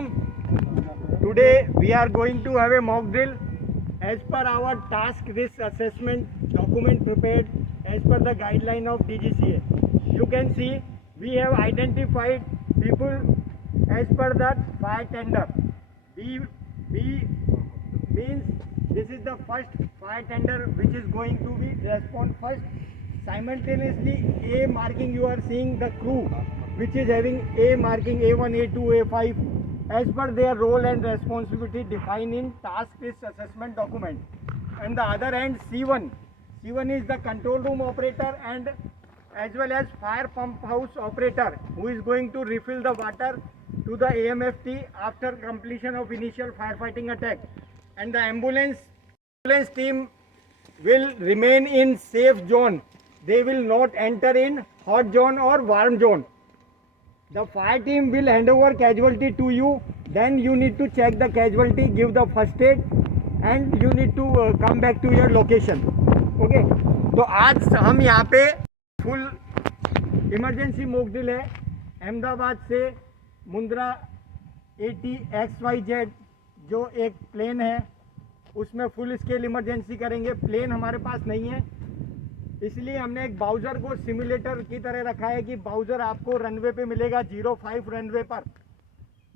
afternoon. Today we are going to have a mock drill as per our task risk assessment document prepared as per the guideline of DGCA. You can see we have identified people as per the fire tender. B means this is the first fire tender which is going to be respond first. Simultaneously A marking, you are seeing the crew which is having A marking A1, A2, A5 as per their role and responsibility defined in task risk assessment document. And the other hand C1 is the control room operator and as well as fire pump house operator who is going to refill the water to the AMFT after completion of initial firefighting attack. And the ambulance team will remain in safe zone. They will not enter in hot zone or warm zone. The fire team will hand over casualty to you. Then you need to check the casualty, give the first aid and you need to come back to your location. Okay. तो आज हम यहाँ पे full emergency mock drill है अहमदाबाद से Mundra ATXYZ जो एक plane है उसमें फुल स्केल इमरजेंसी करेंगे. प्लेन हमारे पास नहीं है इसलिए हमने एक बाउजर को सिमुलेटर की तरह रखा है कि बाउजर आपको रनवे पे मिलेगा 05 रनवे पर.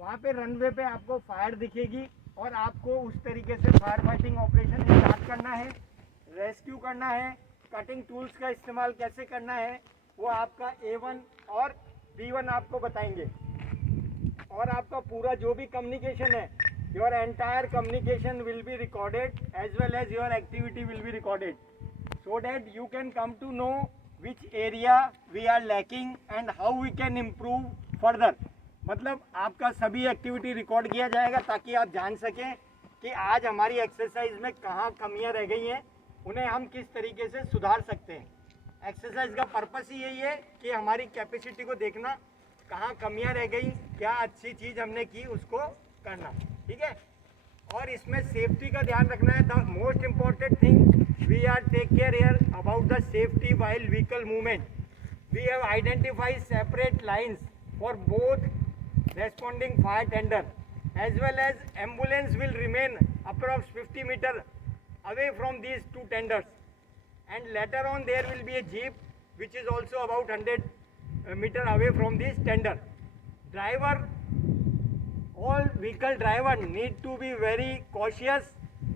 वहाँ पे रनवे पे आपको फायर दिखेगी और आपको उस तरीके से फायर फाइटिंग ऑपरेशन स्टार्ट करना है, रेस्क्यू करना है. कटिंग टूल्स का इस्तेमाल कैसे करना है वो आपका A1 और B1 आपको बताएंगे. और आपका पूरा जो भी कम्युनिकेशन है, your entire communication will be recorded as well as your activity will be recorded so that you can come to know which area we are lacking and how we can improve further. मतलब आपका सभी activity record किया जाएगा ताकि आप जान सकें कि आज हमारी एक्सरसाइज में कहाँ कमियाँ रह गई हैं, उन्हें हम किस तरीके से सुधार सकते हैं. एक्सरसाइज का पर्पस ही यही है कि हमारी कैपेसिटी को देखना, कहाँ कमियाँ रह गई, क्या अच्छी चीज़ हमने की उसको करना. ठीक है. और इसमें सेफ्टी का ध्यान रखना है. The most important thing we are take care here about the safety while vehicle movement. We have identified separate lines for both responding fire tender as well as ambulance will remain approx 50 meter away from these two tenders, and later on there will be a jeep which is also about 100 meter away from this tender. Driver, all vehicle driver need to be very cautious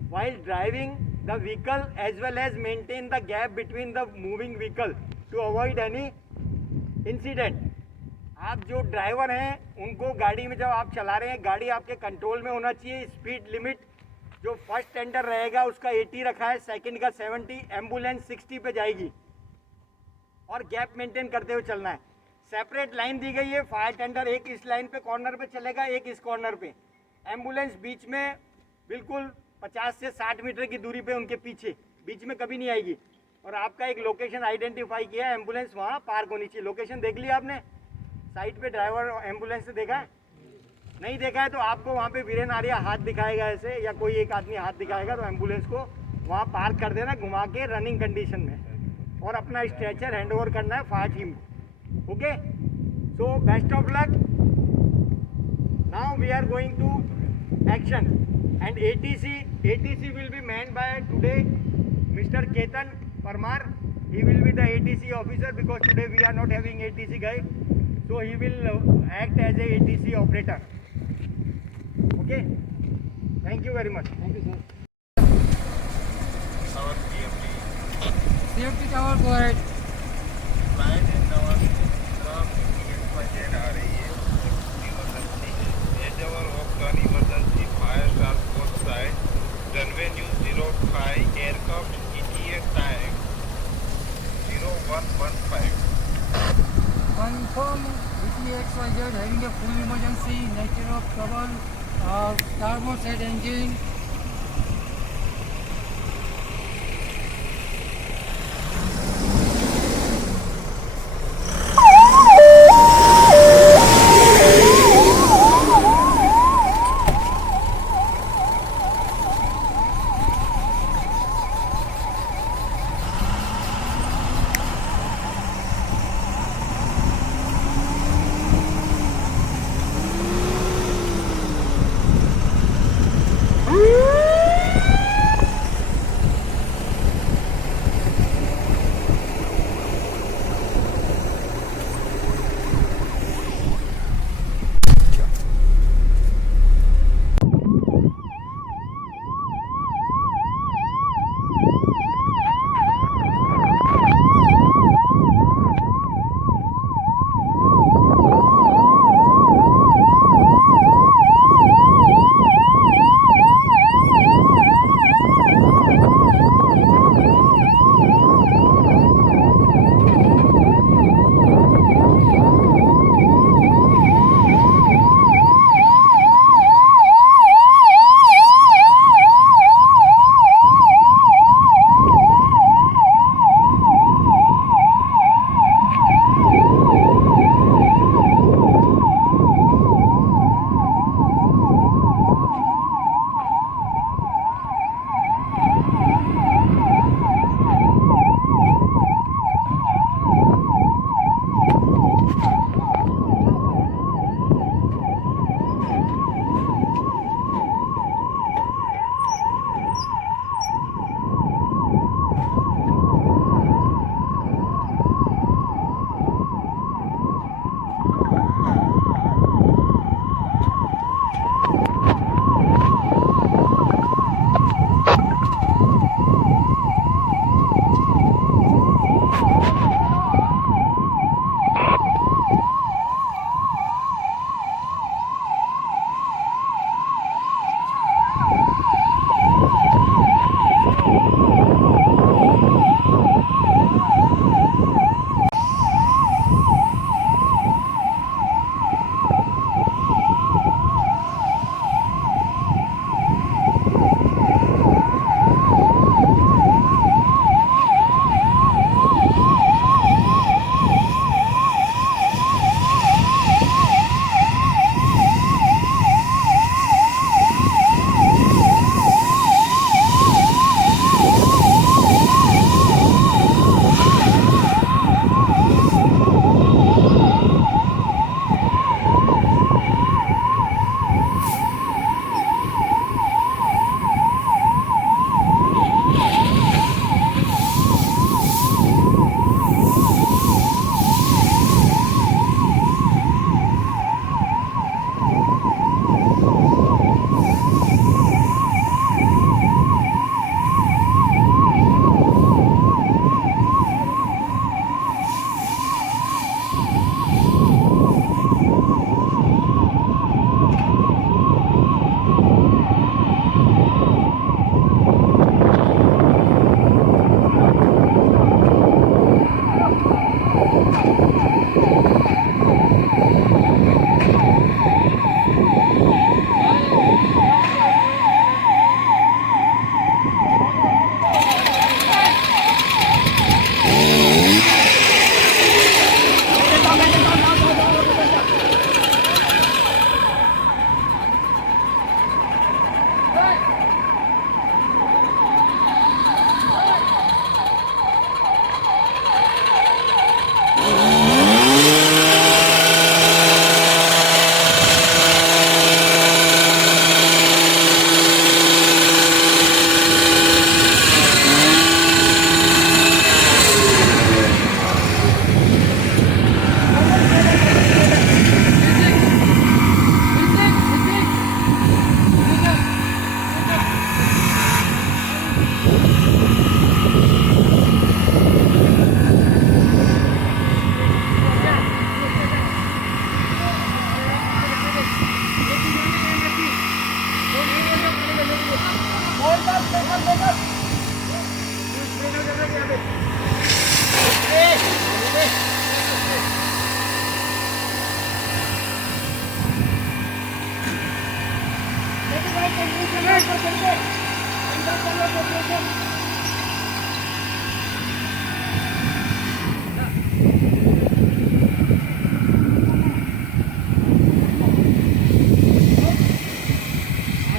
while driving the vehicle as well as maintain the gap between the moving vehicle to avoid any incident. आप जो driver हैं उनको गाड़ी में जब आप चला रहे हैं गाड़ी आपके कंट्रोल में होना चाहिए. स्पीड लिमिट जो फर्स्ट टेंडर रहेगा उसका 80 रखा है, सेकंड का 70, एम्बुलेंस 60 पे जाएगी और गैप मेंटेन करते हुए चलना है. सेपरेट लाइन दी गई है. फायर टेंडर एक इस लाइन पे कॉर्नर पे चलेगा, एक इस कॉर्नर पे. एम्बुलेंस बीच में बिल्कुल 50 से 60 मीटर की दूरी पे उनके पीछे, बीच में कभी नहीं आएगी. और आपका एक लोकेशन आइडेंटिफाई किया है, एम्बुलेंस वहाँ पार्क होनी चाहिए. लोकेशन देख लिया आपने, साइड पे ड्राइवर एम्बुलेंस से देखा है? नहीं देखा है तो आपको वहाँ पे वीरेन आर्या हाथ दिखाएगा ऐसे, या कोई एक आदमी हाथ दिखाएगा तो एम्बुलेंस को वहाँ पार्क कर देना घुमा के रनिंग कंडीशन में, और अपना स्ट्रेचर हैंड ओवर करना है fire team. Okay, so best of luck. Now we are going to action. And ATC will be manned by today Mr. Ketan Parmar. He will be the ATC officer because today we are not having ATC guy. So he will act as a ATC operator. Okay. Thank you very much. Thank you, sir. Our CFT. Safety tower, go ahead. Line in our आ रही है. Emergency है. As our of gun emergency fire transport side runway new 05 aircraft ETA time 0115. Confirm ATXYZ having a full emergency, nature of trouble, thermoset engine.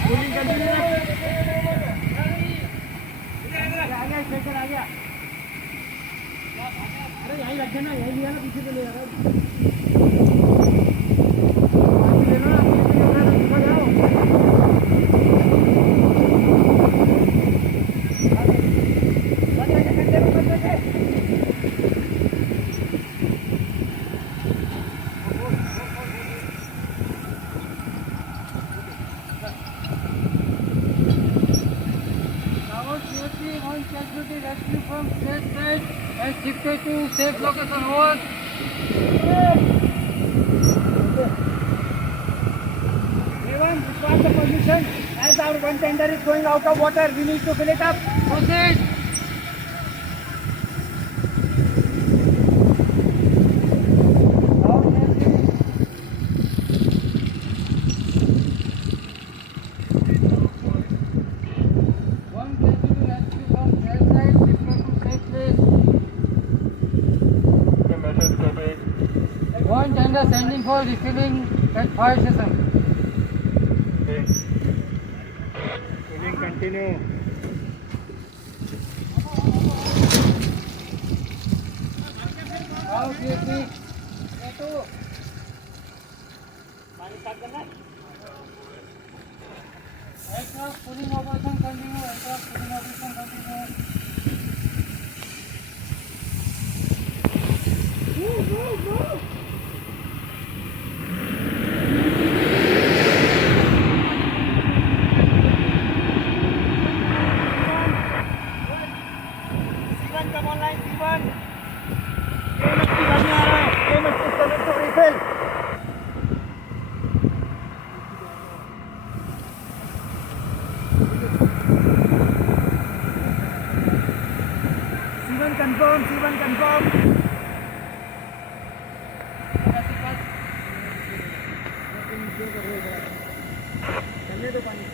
Cooling continue आ गया station आ गया अरे यहीं रख देना यहीं लिया ना पीछे से ले आ रहा ले लो ना ऊपर जाओ Tower safety on casualty rescue from safe site and shifted to safe location. Over. Everyone, require the permission. As our one tender is going out of water, we need to fill it up. Proceed. One casualty rescue from safe site, shifted to safe place. One tender sending for refilling at fire station. Filling continue. Tower safety. Aircraft pulling operation continue. Aircraft pulling operation continue. C1 come online, C1. AMSP गाड़ी आ रहा है. AMSP connect to refill. C1 confirm, C1 confirm. चलने दो पानी.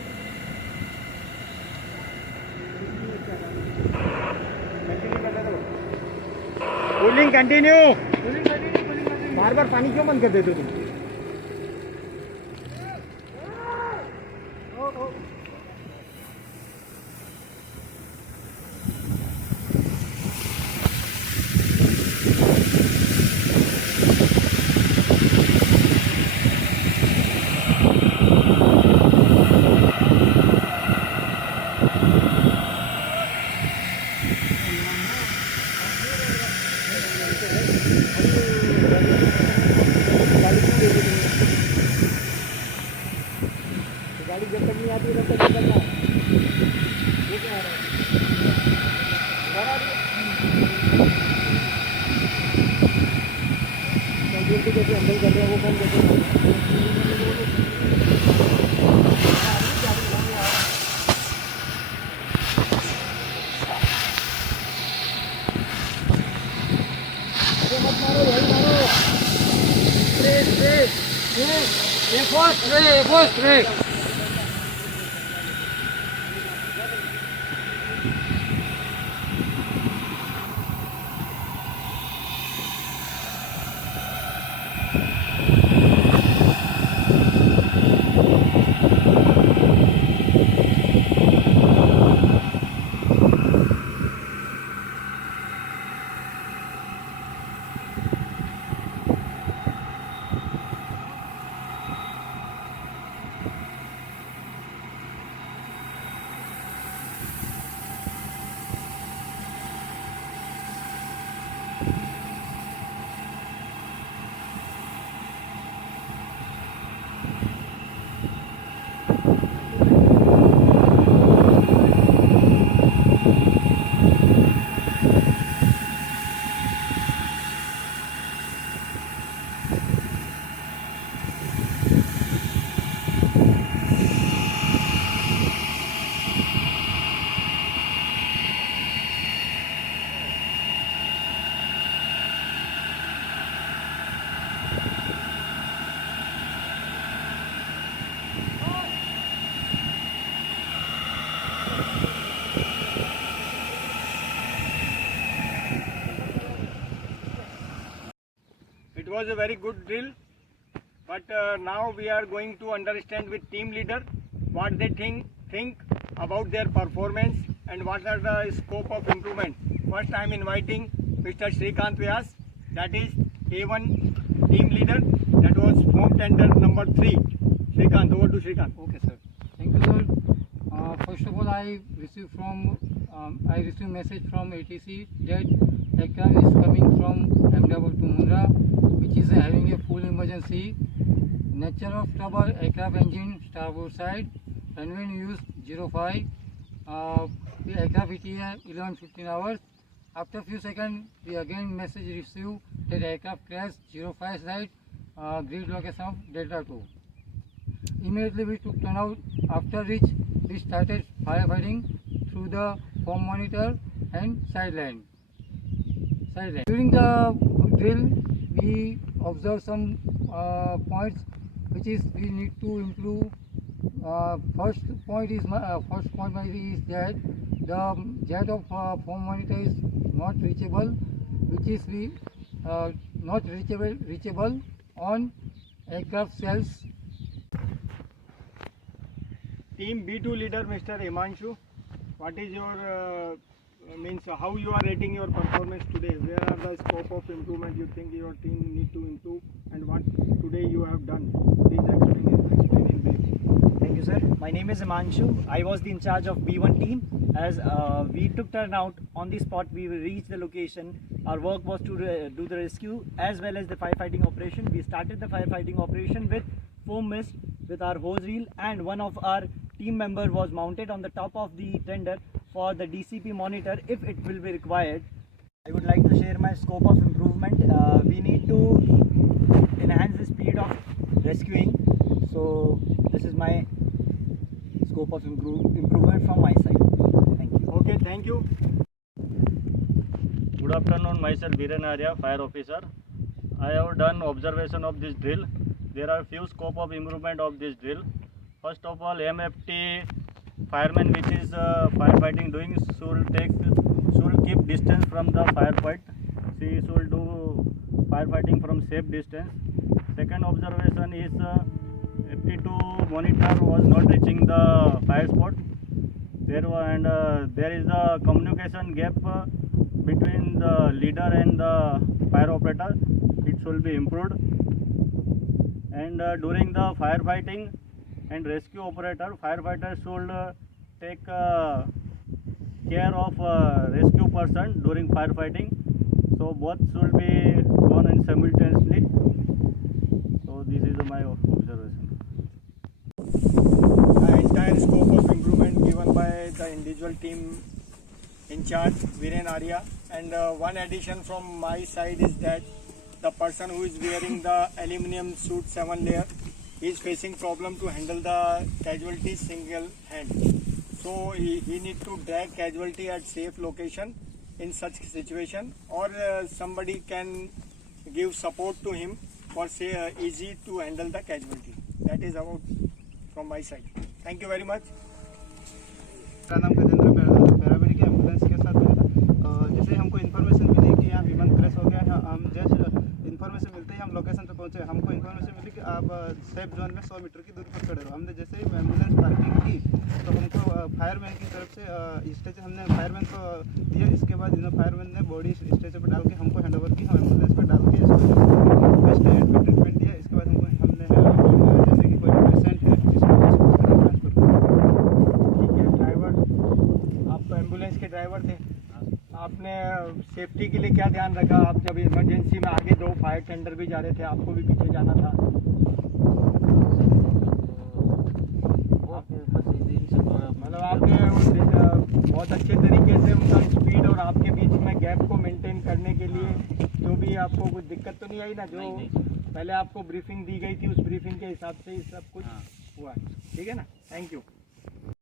Cooling continue. बार बार पानी क्यों बंद कर देते हो तुम? गाड़ी जब तक नहीं आती तब तक निकलना है. ये क्या आ रहा है? घर आ रही है. कंप्यूटर को कैसे हैंडल कर रहे हैं वो कौन देखेगा? अरे मत मारो भाई मारो. A4 tray. was a very good drill, but now we are going to understand with team leader what they think about their performance and what are the scope of improvement. First, I am inviting Mr. Shrikant Vyas, that is A1 team leader, that was form tender number 3. Shrikant, over to Shrikant. Okay, sir. Thank you, sir. First of all, I received message from ATC that aircraft is coming from Ahmedabad to Mundra, which is having a full emergency. Nature of trouble: aircraft engine starboard side, runway use 05. The aircraft ETA 11:15 hours. After few seconds, we again message received that aircraft crash 05 side, grid location of Delta 2. Immediately we took turnout, after which we started firefighting through the form monitor and sideline. During the drill, we observed some points which is we need to improve. First point is that the jet of form monitor is not reachable, which is not reachable on aircraft cells. Team B2 leader, Mr. Himanshu, what is your means how you are rating your performance today? Where are the scope of improvement you think your team need to improve, and what today you have done? Please explain in brief. Thank you, sir. My name is Himanshu. I was the in charge of B1 team. As we took turnout on the spot, we reached the location. Our work was to do the rescue as well as the firefighting operation. We started the firefighting operation with foam mist with our hose reel, and one of our team member was mounted on the top of the tender for the DCP monitor if it will be required. I would like to share my scope of improvement. We need to enhance the speed of rescuing. So this is my scope of improvement from my side. Thank you. Okay, thank you. Good afternoon, myself Viren Arya, fire officer. I have done observation of this drill. There are few scope of improvement of this drill. First of all, MFT fireman which is firefighting doing should keep distance from the firefight. She should do firefighting from safe distance. Second observation is FT2 monitor was not reaching the fire spot. There is a communication gap between the leader and the fire operator. It should be improved. And during the firefighting and rescue operator, firefighter should take care of rescue person during firefighting. So both should be done in simultaneously. So this is my observation. The entire scope of improvement given by the individual team in charge, Viren Arya, and one addition from my side is that the person who is wearing the aluminium suit 7 layer is facing problem to handle the casualty single hand. So he need to drag casualty at safe location in such situation, or somebody can give support to him for say easy to handle the casualty. That is about from my side. Thank you very much. मेरा नाम Gajendra paramedic ambulance के साथ है। जैसे हमको information मिली कि यहाँ विमान क्रैश हो गया है, हम जस्ट इन्फॉर्मेशन मिलते ही हम लोकेशन पे पहुँचे। हमको इन्फॉर्मेशन मिली कि आप सेफ जोन में 100 मीटर की दूरी पर खड़े रहो। हमने जैसे ही एम्बुलेंस पार्किंग की तो हमको फायरमैन की तरफ से स्ट्रेचर हमने फायरमैन को दिया। इसके बाद इन फायरमैन ने बॉडी स्ट्रेचर पर डाल के हमको हैंडओवर की, हम एम्बुलेंस पर डाल के फर्स्ट एड पर ट्रीटमेंट दिया। इसके बाद हमने जैसे कि कोई पेशेंट है इसको ट्रांसफर किया। ड्राइवर, आप तो एम्बुलेंस के ड्राइवर थे, आपने सेफ्टी के लिए क्या ध्यान रखा? आप जब इमरजेंसी में आगे 2 फायर टेंडर भी जा रहे थे, आपको भी पीछे जाना था। मतलब आपने बहुत अच्छे तरीके से उनका स्पीड और आपके बीच में गैप को मेंटेन करने के लिए जो भी आपको कुछ दिक्कत तो नहीं आई ना? जो पहले आपको ब्रीफिंग दी गई थी उस ब्रीफिंग के हिसाब से ही सब कुछ हुआ। ठीक है ना? Thank you.